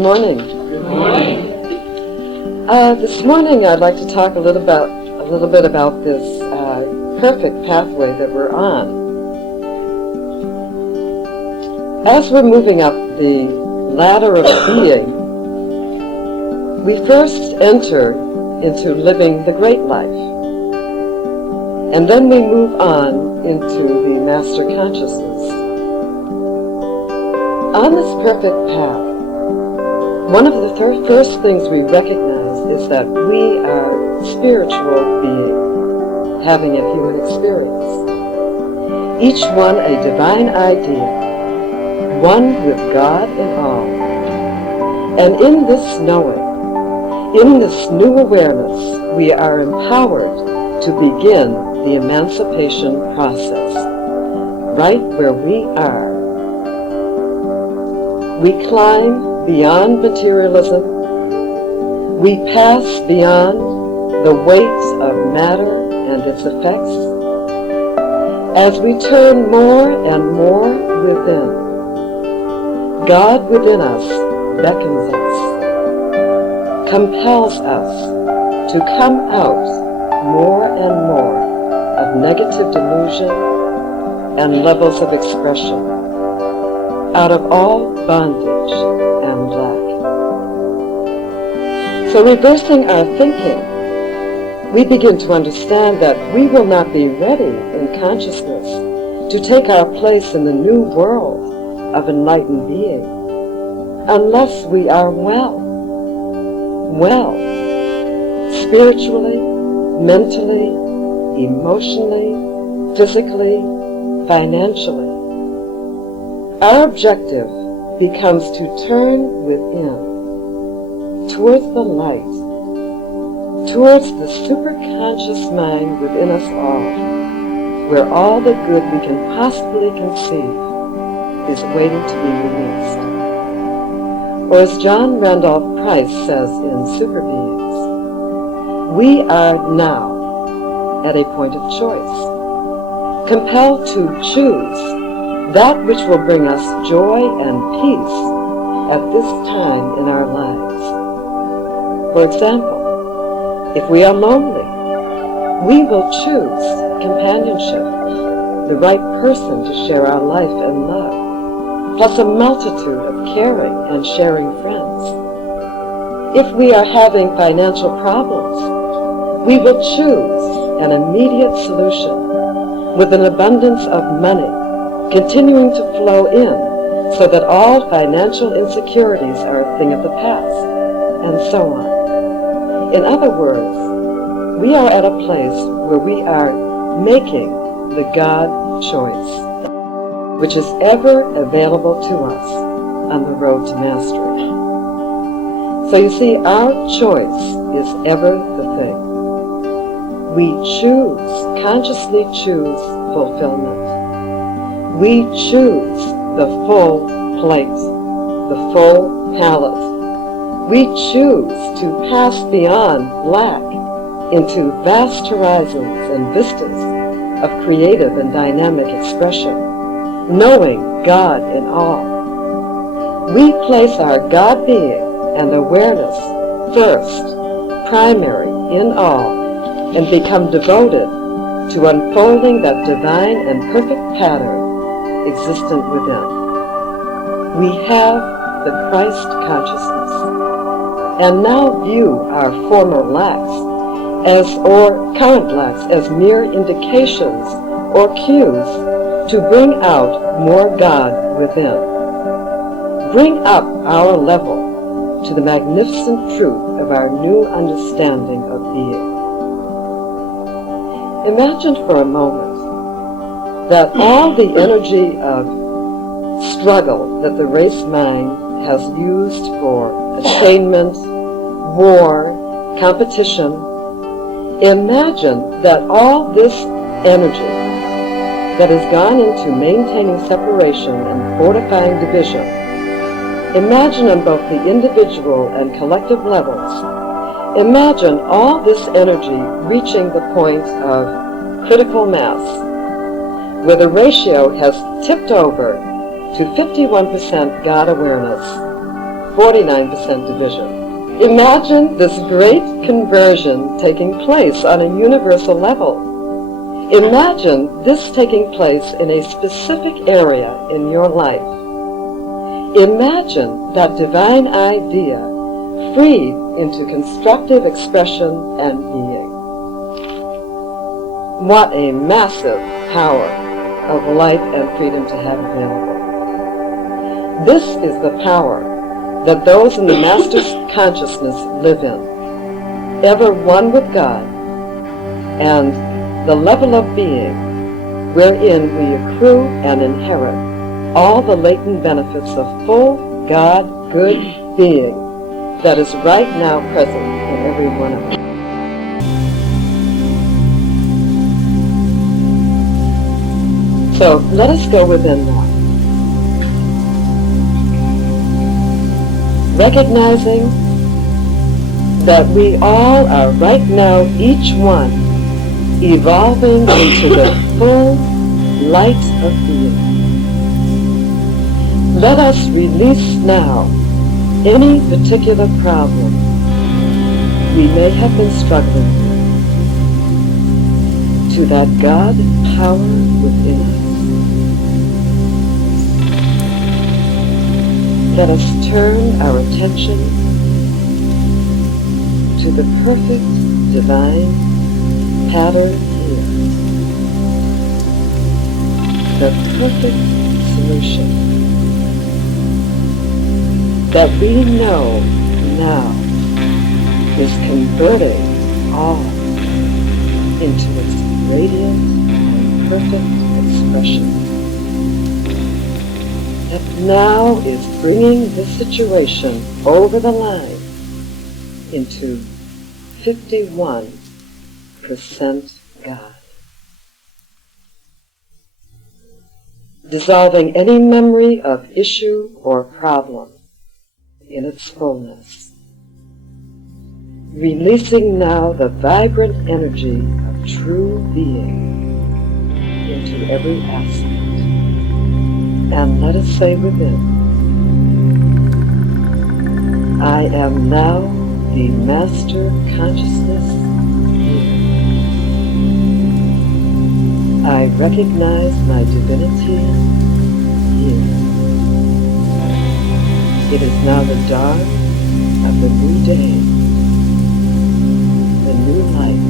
Good morning. Good morning. This morning I'd like to talk a little bit about this perfect pathway that we're on. As we're moving up the ladder of being, we first enter into living the great life. And then we move on into the master consciousness. On this perfect path, one of the first things we recognize is that we are spiritual beings, having a human experience. Each one a divine idea, one with God in all. And in this knowing, in this new awareness, we are empowered to begin the emancipation process, right where we are. We climb beyond materialism. We pass beyond the weight of matter and its effects. As we turn more and more within, God within us beckons us, compels us to come out more and more of negative delusion and levels of expression, out of all bondage and lack. So reversing our thinking, we begin to understand that we will not be ready in consciousness to take our place in the new world of enlightened being unless we are well, spiritually, mentally, emotionally, physically, financially. Our objective becomes to turn within, towards the light, towards the superconscious mind within us all, where all the good we can possibly conceive is waiting to be released. Or as John Randolph Price says in Super Beings, we are now at a point of choice, compelled to choose that which will bring us joy and peace at this time in our lives. For example, if we are lonely, we will choose companionship, the right person to share our life and love, plus a multitude of caring and sharing friends. If we are having financial problems, we will choose an immediate solution with an abundance of money continuing to flow in so that all financial insecurities are a thing of the past, and so on. In other words, we are at a place where we are making the God choice, which is ever available to us on the road to mastery. So you see, our choice is ever the thing. We consciously choose fulfillment. We choose the full plate, the full palette. We choose to pass beyond lack into vast horizons and vistas of creative and dynamic expression, knowing God in all. We place our God being and awareness first, primary in all, and become devoted to unfolding that divine and perfect pattern existent within. We have the Christ consciousness, and now view our former lacks or current lacks as mere indications or cues to bring out more God within. Bring up our level to the magnificent truth of our new understanding of being. Imagine for a moment that all the energy of struggle that the race mind has used for attainment, war, competition, imagine that all this energy that has gone into maintaining separation and fortifying division, imagine on both the individual and collective levels, imagine all this energy reaching the point of critical mass, where the ratio has tipped over to 51% God awareness, 49% division. Imagine this great conversion taking place on a universal level. Imagine this taking place in a specific area in your life. Imagine that divine idea freed into constructive expression and being. What a massive power of light and freedom to have available. This is the power that those in the Master's consciousness live in, ever one with God, and the level of being wherein we accrue and inherit all the latent benefits of full God good being that is right now present in every one of us. So let us go within now, recognizing that we all are right now, each one, evolving into the full light of being. Let us release now any particular problem we may have been struggling with to that God power within us. Let us turn our attention to the perfect divine pattern here. The perfect solution that we know now is converting all into its radiant and perfect expression. That now is bringing the situation over the line into 51% God. Dissolving any memory of issue or problem in its fullness. Releasing now the vibrant energy of true being into every aspect. And let us say within, I am now the Master Consciousness here. I recognize my divinity here. It is now the dawn of the new day, the new light,